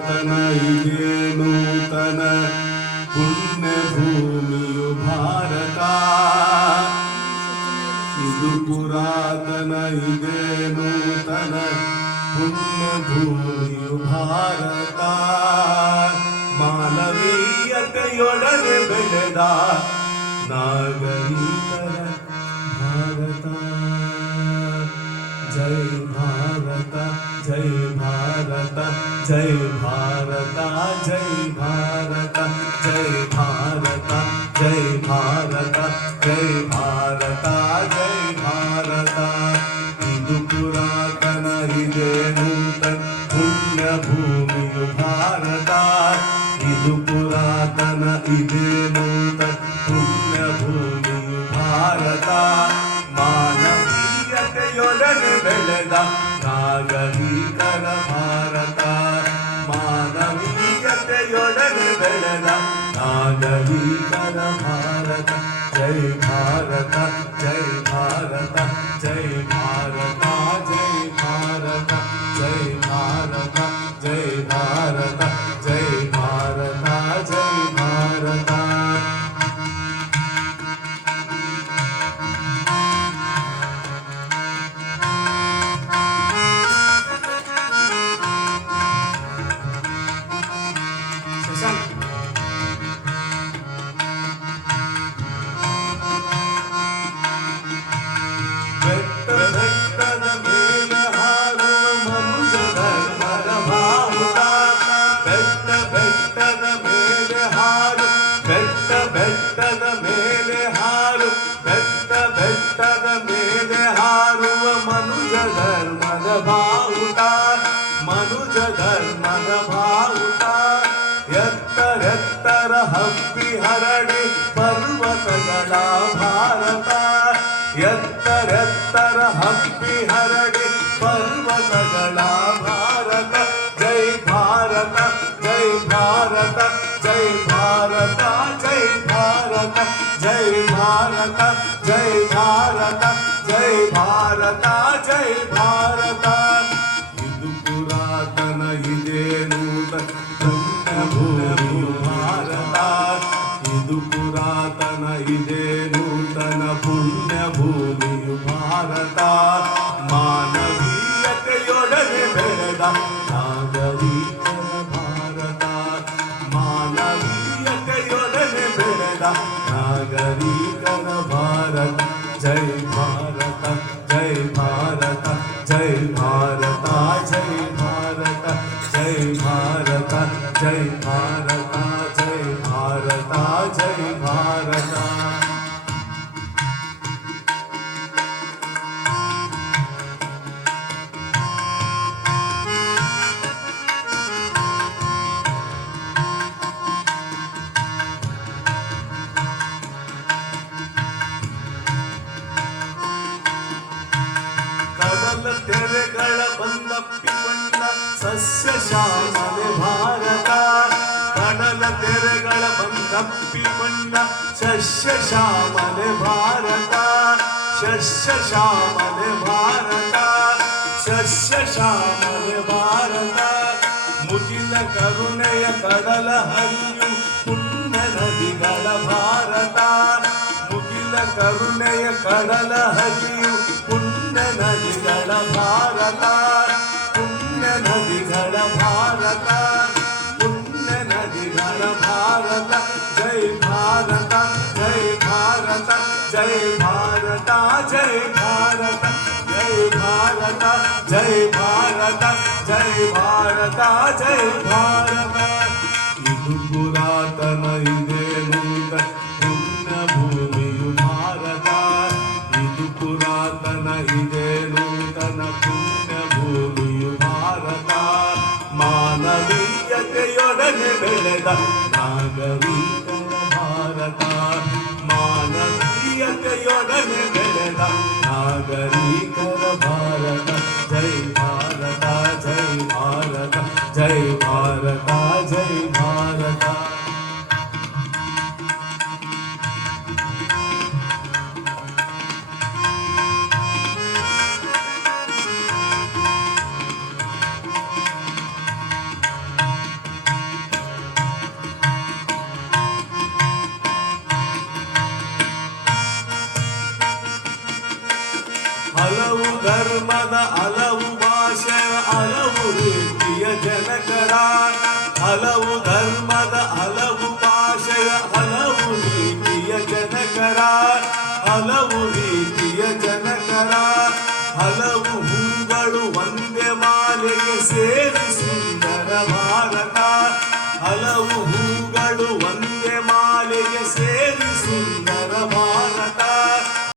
ಪುರಾತನ ಇದೇ ನೂತನ ಪುಣ್ಯ ಭೂಮಿಯು ಭಾರತ ಇದು ಪುರಾತನ ಇದೇ ನೂತನ ಪುಣ್ಯ ಭೂಮಿಯು ಭಾರತ ಮಾನವೀಯತೆಯೊಡನೆ ಬೆಳೆದ ನಾಗರಿಕರ ಭಾರತ ಜೈ भारत, जय भारत जय भारत जय भारत जय भारत जय भारत जय भारत जय भारत। पुरातन इदे नूतन पुण्यभू ಮಾನವೀಯತೆಯೊಡನೆ ಬೆಳೆದ ನಾಗರಿಕರ ಭಾರತ ಮಾನವೀಯತೆಯೊಡನೆ ಬೆಳೆದ ನಾಗರಿಕರ ಭಾರತ ಜೈ ಭಾರತ ಜೈ मनभावुता यत्त यत्तर हव्वि हरणि भारत यत्त यत्तर हव्वि भारत जय भारत जय भारत जय भारत जय भारत जय भारत जय भारत जय भारत जय भारत। ಭೂಮಿಯು ಭಾರತ ಮಾನವೀಯತೆಯೊಡನೆ ಬೆಳೆದ ನಾಗರಿಕರ ಭಾರತ ಮಾನವೀಯತೆಯೊಡನೆ ಬೆಳೆದ ನಾಗರಿಕರ ಭಾರತ ಜೈ ಭಾರತ ಜೈ ಭಾರತ ಜೈ ಭಾರತ ಜೈ ಭಾರತ ಜೈ ಭಾರತ ಜೈ ಭಾರತ ಜೈ ಭಾರತ ಜೈ ಭಾರತ ಶ್ಯಾಮಲೆ ಭಾರತ ಕಡಲ ತೆರೆಗಳ ಬಂದಪ್ಪಿಕೊಂಡ ಸಸ್ಯ ಶ್ಯಾಮಲೆ ಭಾರತ ಶಸ್ಯ ಶ್ಯಾಮಲೆ ಭಾರತ ಶಸ್ಯ ಶ್ಯಾಮಲೆ ಭಾರತ ಮುಗಿಲ ಕರುಣೆಯ ಕಡಲ ಹರಿಯು ಪುಣ್ಯ ನದಿಗಳ ಭಾರತ ಮುಗಿಲ ಕರುಣೆಯ ಕಡಲ ಹರಿಯು ಪುಣ್ಯ ನದಿಗಳ ಭಾರತ జై భారత జై భారత జై భారత జై భారత జై భారత. ఇది పురాతన ఇదే పుణ్యభూమియు భారత. ఇది పురాతన ఇదే నూతన పుణ్యభూమియు భారత. మానవీయತೆಯೊಡನೆ ಬೆಳೆದ ನಾಗರಿಕ ಭಾರತ darmada ala